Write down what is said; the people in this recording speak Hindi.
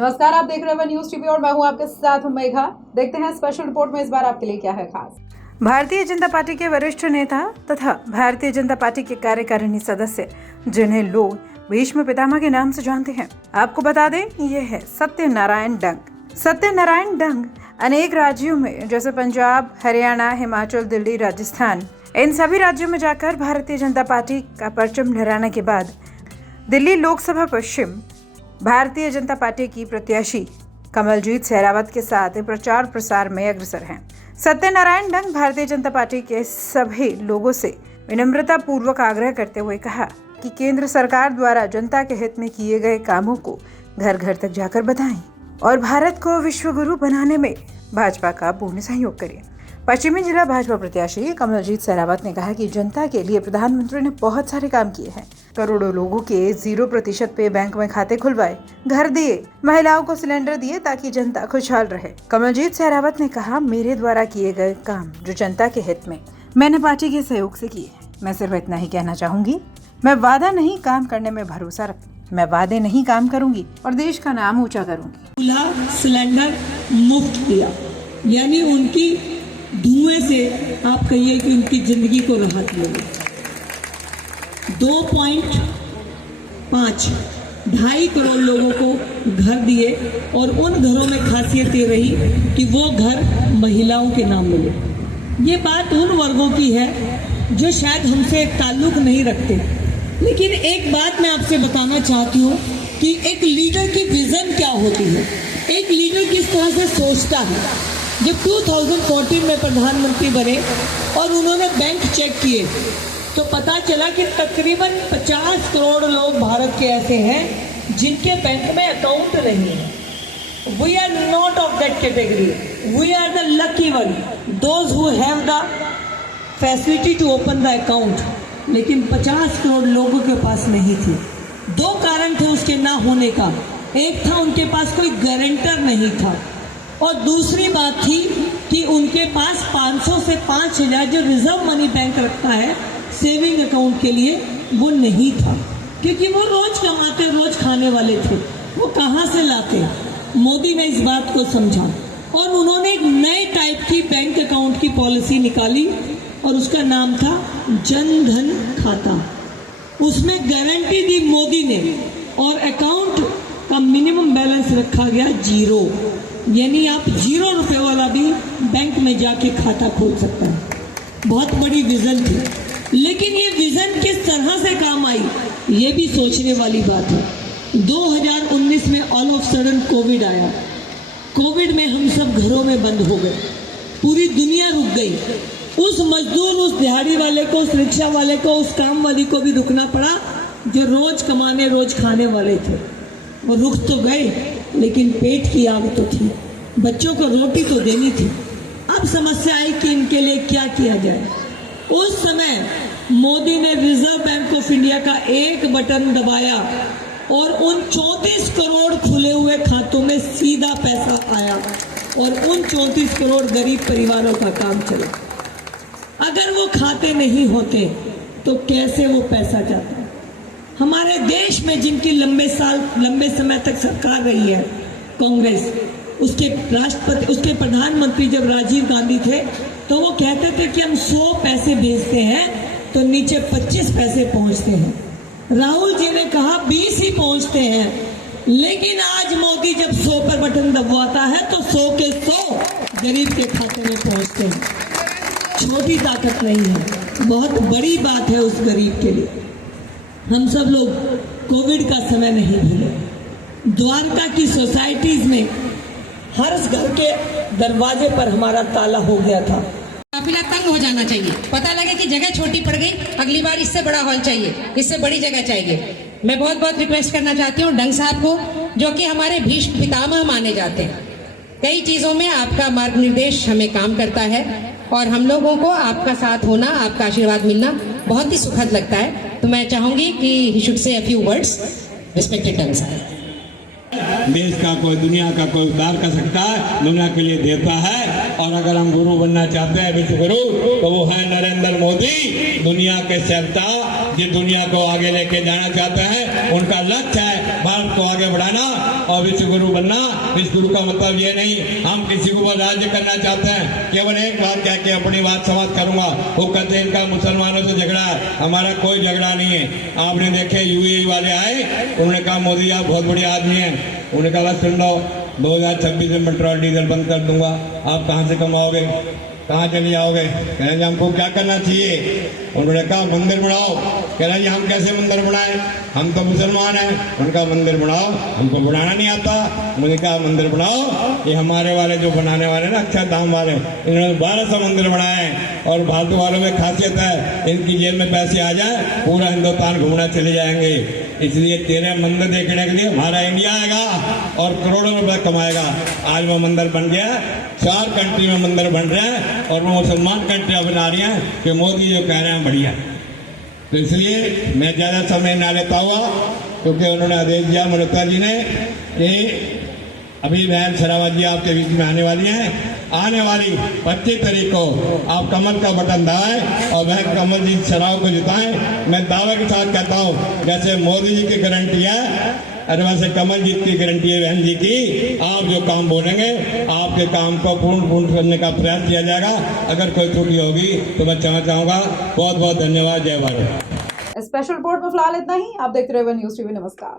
नमस्कार, आप देख रहे हैं न्यूज टीवी और मैं हूं आपके साथ मेघा। देखते हैं स्पेशल रिपोर्ट में इस बार आपके लिए क्या है खास। भारतीय जनता पार्टी के वरिष्ठ नेता तथा भारतीय जनता पार्टी के कार्यकारिणी सदस्य जिन्हें लोग भीष्म पितामह के नाम से जानते हैं, आपको बता दें ये है सत्यनारायण डंग। सत्यनारायण डंग अनेक राज्यों में जैसे पंजाब, हरियाणा, हिमाचल, दिल्ली, राजस्थान, इन सभी राज्यों में जाकर भारतीय जनता पार्टी का परचम लहराने के बाद दिल्ली लोकसभा पश्चिम भारतीय जनता पार्टी की प्रत्याशी कमलजीत शेरावत के साथ प्रचार प्रसार में अग्रसर हैं। सत्यनारायण डंग भारतीय जनता पार्टी के सभी लोगों से विनम्रता पूर्वक आग्रह करते हुए कहा कि केंद्र सरकार द्वारा जनता के हित में किए गए कामों को घर घर तक जाकर बताएं और भारत को विश्व गुरु बनाने में भाजपा का पूर्ण सहयोग करें। पश्चिमी जिला भाजपा प्रत्याशी कमलजीत शेरावत ने कहा कि जनता के लिए प्रधानमंत्री ने बहुत सारे काम किए हैं। करोड़ों लोगों के 0% पे बैंक में खाते खुलवाए, घर दिए, महिलाओं को सिलेंडर दिए ताकि जनता खुशहाल रहे। कमलजीत शेरावत ने कहा, मेरे द्वारा किए गए काम जो जनता के हित में मैंने पार्टी के सहयोग से किए हैं। मैं सिर्फ इतना ही कहना चाहूंगी, मैं वादा नहीं काम करने में भरोसा रखती, मैं वादे नहीं काम करूंगी और देश का नाम ऊंचा करूंगी। चूल्हा सिलेंडर मुफ्त दिया, यानी उनकी धुएं से आप कहिए कि उनकी जिंदगी को राहत मिली। 2.5 2.5 करोड़ लोगों को घर दिए और उन घरों में खासियत ये रही कि वो घर महिलाओं के नाम मिले। ये बात उन वर्गों की है जो शायद हमसे एक ताल्लुक नहीं रखते, लेकिन एक बात मैं आपसे बताना चाहती हूँ कि एक लीडर की विजन क्या होती है, एक लीडर किस तरह से सोचता है। जब 2014 में प्रधानमंत्री बने और उन्होंने बैंक चेक किए तो पता चला कि तकरीबन 50 करोड़ लोग भारत के ऐसे हैं जिनके बैंक में अकाउंट नहीं है। We are not of that category, we are the lucky one, those who have the facility to open the account. लेकिन 50 करोड़ लोगों के पास नहीं थी। 2 कारण थे उसके ना होने का। एक था उनके पास कोई गारंटर नहीं था और दूसरी बात थी कि उनके पास 500 से 5000 जो रिजर्व मनी बैंक रखता है सेविंग अकाउंट के लिए, वो नहीं था, क्योंकि वो रोज कमाते, रोज खाने वाले थे। वो कहाँ से लाते? मोदी ने इस बात को समझा और उन्होंने एक नए टाइप की बैंक अकाउंट की पॉलिसी निकाली और उसका नाम था जन धन खाता। उसमें गारंटी दी मोदी ने और अकाउंट का मिनिमम बैलेंस रखा गया 0, यानी आप 0 रुपए वाला भी बैंक में जाके खाता खोल सकता है। बहुत बड़ी विजन थी, लेकिन ये विजन किस तरह से काम आई ये भी सोचने वाली बात है। 2019 में ऑल ऑफ सडन कोविड आया। कोविड में हम सब घरों में बंद हो गए, पूरी दुनिया रुक गई। उस मजदूर, उस दिहाड़ी वाले को, उस रिक्शा वाले को, उस काम वाली को भी रुकना पड़ा जो रोज कमाने, रोज खाने वाले थे। वो रुक तो गए लेकिन पेट की आग तो थी, बच्चों को रोटी तो देनी थी। अब समस्या आई कि इनके लिए क्या किया जाए। उस समय मोदी ने रिजर्व बैंक ऑफ इंडिया का एक बटन दबाया और उन 34 करोड़ खुले हुए खातों में सीधा पैसा आया और उन 34 करोड़ गरीब परिवारों का काम चला। अगर वो खाते नहीं होते तो कैसे वो पैसा जाता? हमारे देश में जिनकी लंबे समय तक सरकार रही है कांग्रेस, उसके राष्ट्रपति, उसके प्रधानमंत्री जब राजीव गांधी थे तो वो कहते थे कि हम 100 पैसे भेजते हैं तो नीचे 25 पैसे पहुंचते हैं। राहुल जी ने कहा 20 ही पहुंचते हैं, लेकिन आज मोदी जब 100 पर बटन दबाता है तो 100 के 100 गरीब के खाते में पहुंचते हैं। छोटी ताकत नहीं है, बहुत बड़ी बात है उस गरीब के लिए। हम सब लोग कोविड का समय नहीं भूले। द्वारका की सोसाइटीज में हर घर के दरवाजे पर हमारा ताला हो गया था। काफिला तंग हो जाना चाहिए, पता लगे कि जगह छोटी पड़ गई, अगली बार इससे बड़ा हॉल चाहिए, इससे बड़ी जगह चाहिए। मैं बहुत बहुत रिक्वेस्ट करना चाहती हूँ डंग साहब को, जो कि हमारे भीष्म पितामह माने जाते हैं। कई चीजों में आपका मार्ग निर्देश हमें काम करता है और हम लोगों को आपका साथ होना, आपका आशीर्वाद मिलना बहुत ही सुखद लगता है। तो मैं चाहूंगी कि he should say a few words. Respected Dang साहब। देश का कोई, दुनिया का कोई उद्धार कर सकता है, दुनिया के लिए देता है। और अगर हम गुरु बनना चाहते हैं, विश्व गुरु, तो वो है नरेंद्र मोदी, दुनिया के सेवता। जिस दुनिया को आगे लेके जाना चाहते हैं उनका लक्ष्य है भारत को आगे बढ़ाना और विश्व गुरु बनना। विश्व गुरु का मतलब ये नहीं हम किसी को राज्य करना चाहते हैं, केवल एक बात कह के अपनी बात समाप्त करूंगा। वो कहते हैं इनका मुसलमानों से झगड़ा है, हमारा कोई झगड़ा नहीं है। आपने देखे यूएई वाले आए, उन्होंने कहा मोदी आप बहुत बड़े आदमी हैं, उन्होंने कहा सुन लो 2026 में पेट्रोल डीजल बंद कर दूंगा, आप कहाँ से कमाओगे, कहाँ चले जाओगे? कह रहे हमको क्या करना चाहिए? उन्होंने कहा मंदिर बनाओ। कह रहे जी हम कैसे मंदिर बनाए, हम तो मुसलमान हैं। उनका मंदिर बनाओ, हमको बनाना नहीं आता। मुझे कहा मंदिर बनाओ, ये हमारे वाले जो बनाने वाले ना अच्छा दाम वाले, इन्होंने 1200 मंदिर बनाए और फालतू वालों में खासियत है इनकी जेब में पैसे आ जाए पूरा हिंदुस्तान घूमना चले जाएंगे। इसलिए तेरे मंदिर देखने के लिए हमारा इंडिया आएगा और करोड़ों रुपए कमाएगा। आज वो मंदिर बन गया, 4 कंट्री में मंदिर बन रहे हैं और वो मुसलमान कंट्रियां बना रही हैं कि मोदी जो कह रहे हैं बढ़िया। तो इसलिए मैं ज्यादा समय ना लेता हुआ, क्योंकि उन्होंने आदेश दिया मल्होत्रा जी ने कि अभी बहन शरावत जी आपके बीच में आने वाली हैं, आने वाली 25 तारीख को आप कमल का बटन दबाएं और बहन कमल जी शराव को जिताएं। मैं दावे के साथ कहता हूं जैसे मोदी जी की गारंटी है, अरे वैसे कमल जीत की गारंटी है बहन जी की। आप जो काम बोलेंगे आपके काम को पूर्ण करने का प्रयास किया जाएगा। अगर कोई त्रुटि होगी तो मैं चाहूंगा। बहुत बहुत धन्यवाद। जय भारत। स्पेशल रिपोर्ट में फिलहाल इतना ही। आप देखते रहे न्यूज़ टीवी। नमस्कार।